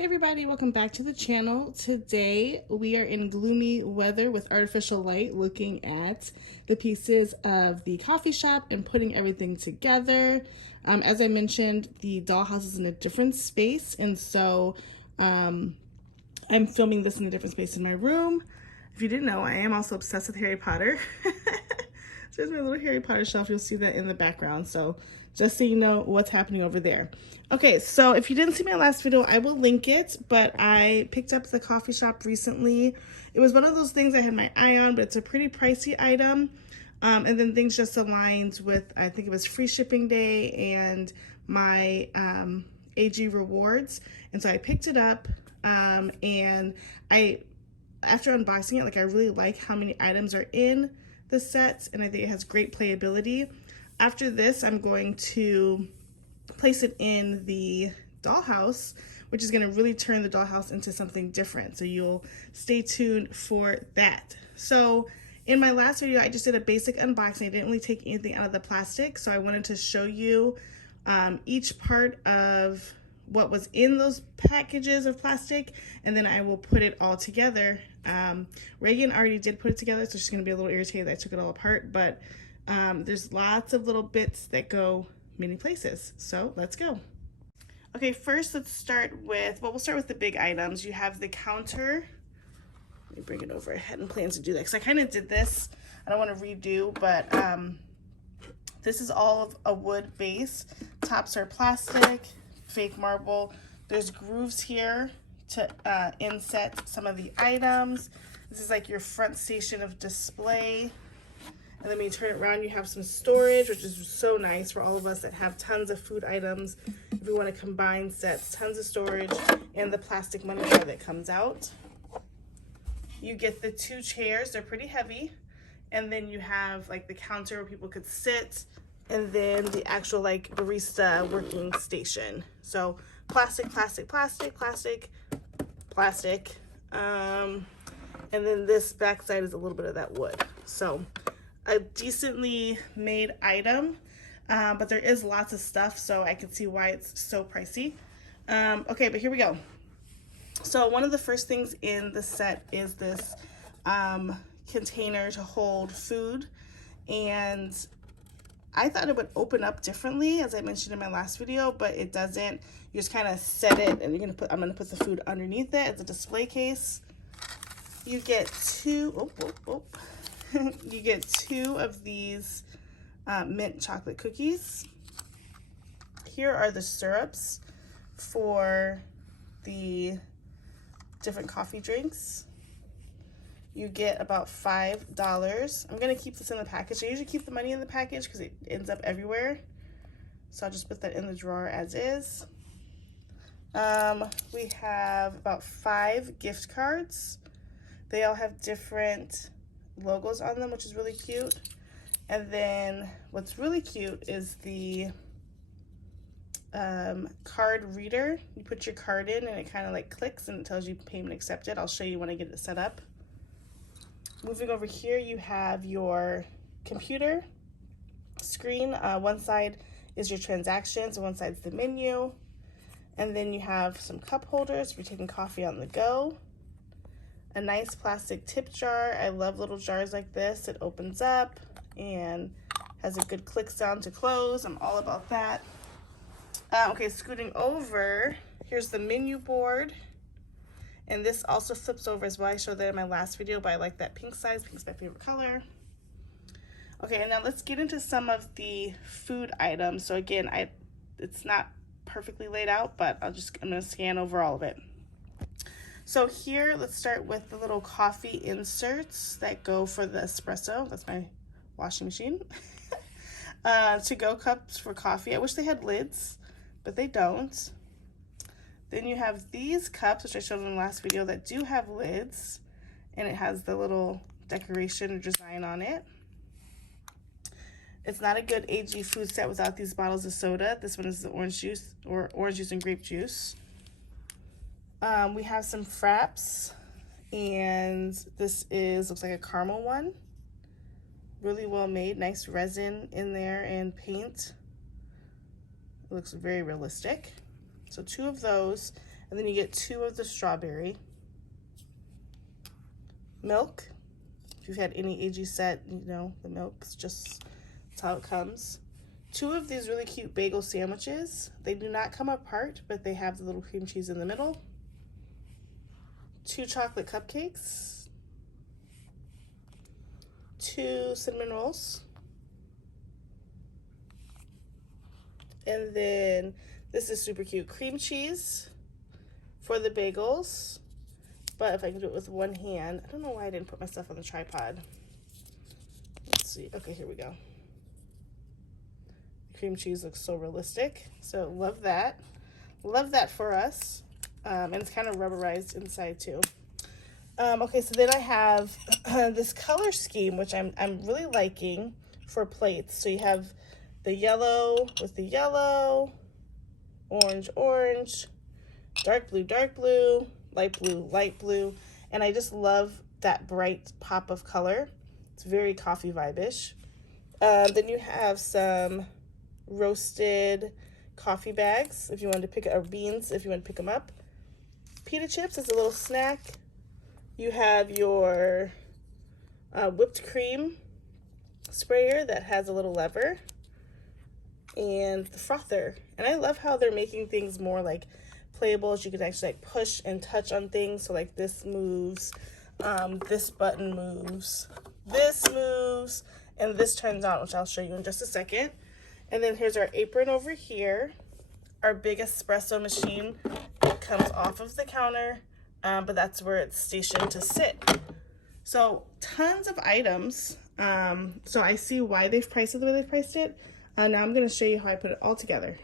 Hey everybody, welcome back to the channel. Today we are in gloomy weather with artificial light looking at the pieces of the coffee shop and putting everything together. As I mentioned, the dollhouse is in a different space, and so I'm filming this in a different space in my room. If you didn't know, I am also obsessed with Harry Potter. So there's my little Harry Potter shelf. You'll see that in the background. So just so you know what's happening over there. Okay, so if you didn't see my last video, I will link it, but I picked up the coffee shop recently. It was one of those things I had my eye on, but it's a pretty pricey item. And then things just aligned with, I think it was free shipping day and my AG rewards. And so I picked it up, and after unboxing it, I really like how many items are in the sets, and I think it has great playability. After this, I'm going to place it in the dollhouse, which is going to really turn the dollhouse into something different. So you'll stay tuned for that. So in my last video, I just did a basic unboxing. I didn't really take anything out of the plastic. So I wanted to show you each part of what was in those packages of plastic, and then I will put it all together. Reagan already did put it together, so she's going to be a little irritated that I took it all apart, but there's lots of little bits that go many places. So let's go. Okay, first let's start with, we'll start with the big items. You have the counter. Let me bring it over. I hadn't planned to do that because I kind of did this. I don't want to redo, but this is all of a wood base. Tops are plastic, fake marble. There's grooves here to inset some of the items. This is like your front station of display. And then when you turn it around, you have some storage, which is so nice for all of us that have tons of food items. If we want to combine sets, tons of storage, and the plastic money jar that comes out. You get the two chairs, they're pretty heavy. And then you have like the counter where people could sit, and then the actual like barista working station. So plastic, plastic, plastic, plastic, plastic. And then this backside is a little bit of that wood. So a decently made item, but there is lots of stuff, so I can see why it's so pricey. Okay, but here we go. So one of the first things in the set is this container to hold food, and I thought it would open up differently, as I mentioned in my last video, but it doesn't. You just kind of set it, and I'm gonna put the food underneath it as a display case. You get two. You get two of these mint chocolate cookies. Here are the syrups for the different coffee drinks. You get about $5. I'm gonna keep this in the package. I usually keep the money in the package because it ends up everywhere. So I'll just put that in the drawer as is. We have about 5 gift cards. They all have different logos on them, which is really cute. And then what's really cute is the card reader. You put your card in and it kind of like clicks and it tells you payment accepted. I'll show you when I get it set up. Moving over here, you have your computer screen. One side is your transactions, and one side's the menu. And then you have some cup holders for taking coffee on the go. A nice plastic tip jar. I love little jars like this. It opens up and has a good click sound to close. I'm all about that. Okay, scooting over, here's the menu board. And this also flips over as well. I showed that in my last video, but I like that pink size. Pink's my favorite color. Okay, and now let's get into some of the food items. So again, it's not perfectly laid out, but I'm gonna scan over all of it. So here, let's start with the little coffee inserts that go for the espresso. That's my washing machine. To-go cups for coffee. I wish they had lids, but they don't. Then you have these cups, which I showed in the last video, that do have lids, and it has the little decoration or design on it. It's not a good AG food set without these bottles of soda. This one is the orange juice, or orange juice and grape juice. We have some fraps, and this looks like a caramel one. Really well made, nice resin in there and paint. It looks very realistic. So 2 of those. And then you get 2 of the strawberry. Milk. If you've had any AG set, you know the milk's just, that's how it comes. 2 of these really cute bagel sandwiches. They do not come apart, but they have the little cream cheese in the middle. 2 chocolate cupcakes. 2 cinnamon rolls. And then this is super cute, cream cheese for the bagels. But if I can do it with one hand, I don't know why I didn't put my stuff on the tripod. Let's see. Okay, here we go. Cream cheese looks so realistic. So love that. Love that for us. And it's kind of rubberized inside too. Okay, so then I have this color scheme, which I'm really liking for plates. So you have the yellow with the yellow, orange, orange, dark blue, light blue. And I just love that bright pop of color. It's very coffee vibe-ish. Then you have some roasted coffee bags if you want to pick, or beans if you want to pick them up. Pita chips as a little snack. You have your whipped cream sprayer that has a little lever, and the frother. And I love how they're making things more like playables. You can actually like push and touch on things. So like this moves, this button moves, this moves, and this turns on, which I'll show you in just a second. And then here's our apron over here. Our big espresso machine comes off of the counter, but that's where it's stationed to sit. So tons of items. So I see why they've priced it the way they've priced it. Now I'm going to show you how I put it all together.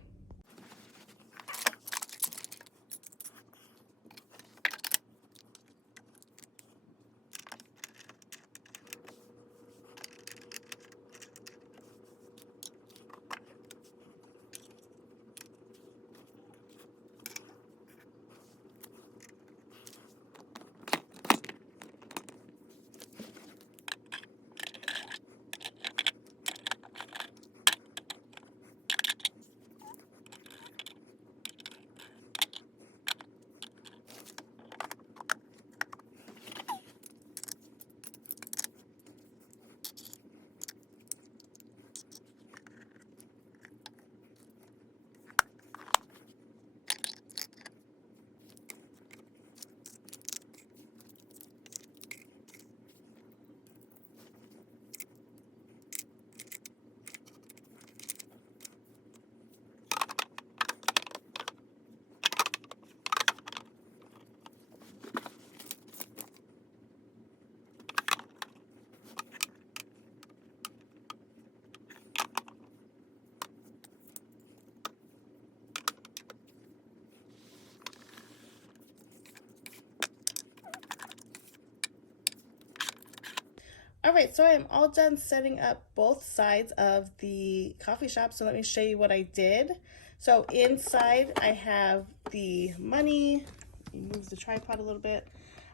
All right, so I'm all done setting up both sides of the coffee shop. So let me show you what I did. So inside I have the money. Move the tripod a little bit.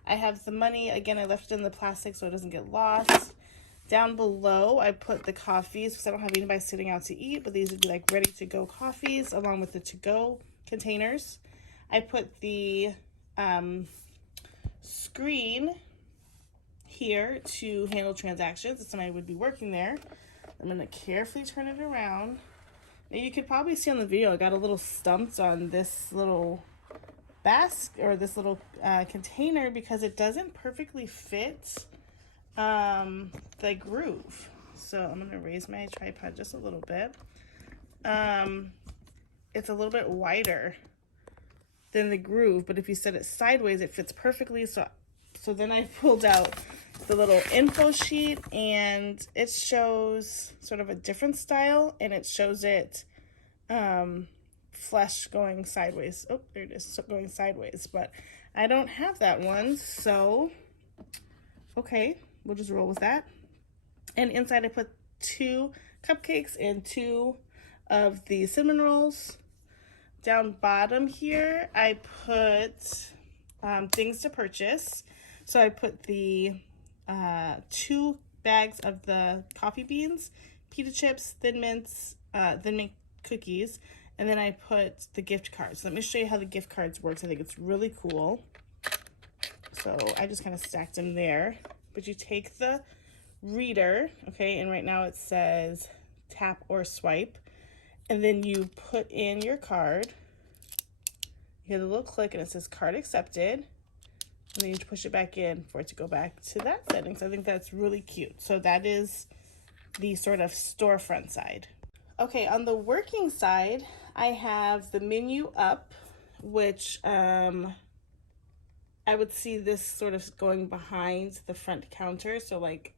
I have the money. Again, I left it in the plastic so it doesn't get lost. Down below, I put the coffees because I don't have anybody sitting out to eat, but these would be like ready to go coffees along with the to-go containers. I put the screen here to handle transactions if somebody would be working there. I'm going to carefully turn it around. Now you could probably see on the video I got a little stumped on this little basket or this little container because it doesn't perfectly fit the groove. So I'm going to raise my tripod just a little bit. It's a little bit wider than the groove, but if you set it sideways it fits perfectly. So then I pulled out the little info sheet and it shows sort of a different style, and it shows it flush going sideways. Oh, there it is, going sideways, but I don't have that one, so okay, we'll just roll with that. And inside I put 2 cupcakes and 2 of the cinnamon rolls. Down bottom here I put things to purchase. So I put the 2 bags of the coffee beans, pita chips, Thin Mint cookies, And then I put the gift cards. Let me show you how the gift cards works. I think it's really cool. So I just kind of stacked them there. But you take the reader, okay, and right now it says tap or swipe. And then you put in your card. You hit a little click and it says card accepted. And then you push it back in for it to go back to that setting. So I think that's really cute. So that is the sort of storefront side. Okay, on the working side, I have the menu up, which I would see this sort of going behind the front counter. So like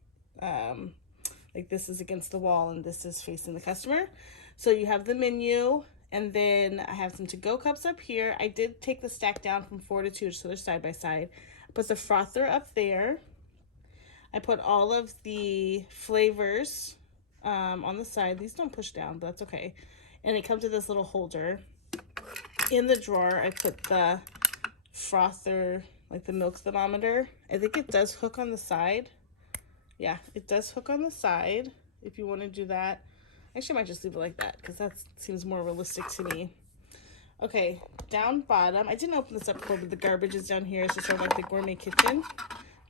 this is against the wall and this is facing the customer. So you have the menu, and then I have some to-go cups up here. I did take the stack down from 4 to 2 so they're side by side. I put the frother up there. I put all of the flavors on the side. These don't push down, but that's okay. And it comes with this little holder. In the drawer, I put the frother, like the milk thermometer. I think it does hook on the side. Yeah, it does hook on the side if you want to do that. Actually, I might just leave it like that because that seems more realistic to me. Okay, down bottom. I didn't open this up before, but the garbage is down here. It's just sort of like the gourmet kitchen,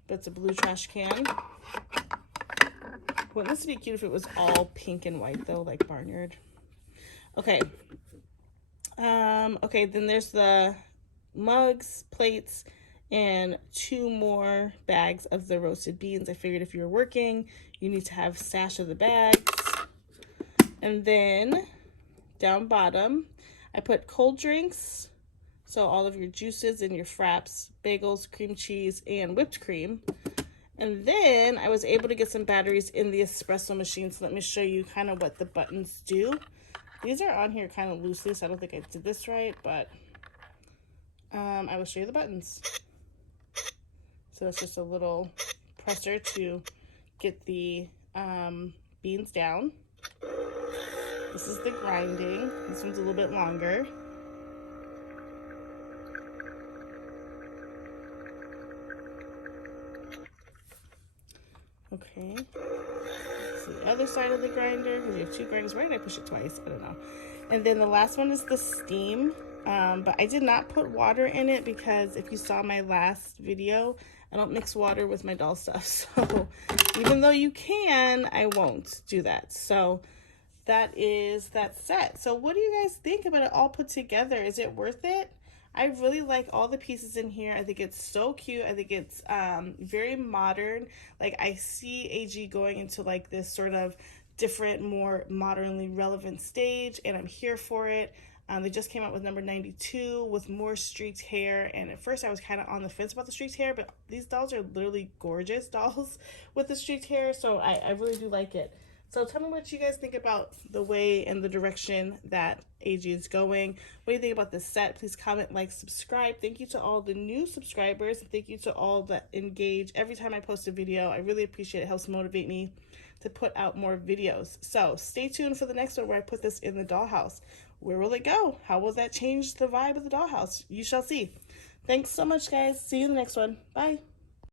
but it's a blue trash can. Wouldn't this be cute if it was all pink and white though, like Barnyard? Okay. Okay, then there's the mugs, plates, and 2 more bags of the roasted beans. I figured if you're working, you need to have a stash of the bags. And then down bottom, I put cold drinks. So all of your juices and your fraps, bagels, cream cheese, and whipped cream. And then I was able to get some batteries in the espresso machine. So let me show you kind of what the buttons do. These are on here kind of loosely, so I don't think I did this right, but I will show you the buttons. So it's just a little presser to get the beans down. This is the grinding. This one's a little bit longer. Okay. So the other side of the grinder, because you have 2 grinders. Why did I push it twice? I don't know. And then the last one is the steam. But I did not put water in it because if you saw my last video, I don't mix water with my doll stuff. So even though you can, I won't do that. So that is that set. So what do you guys think about it all put together? Is it worth it? I really like all the pieces in here. I think it's so cute. I think it's very modern. Like I see AG going into like this sort of different, more modernly relevant stage, and I'm here for it. They just came out with number 92 with more streaked hair, and at first I was kind of on the fence about the streaked hair, but these dolls are literally gorgeous dolls with the streaked hair, so I really do like it. So tell me what you guys think about the way and the direction that AG is going. What do you think about this set? Please comment, like, subscribe. Thank you to all the new subscribers. And thank you to all that engage every time I post a video. I really appreciate it. It helps motivate me to put out more videos. So stay tuned for the next one where I put this in the dollhouse. Where will it go? How will that change the vibe of the dollhouse? You shall see. Thanks so much, guys. See you in the next one. Bye.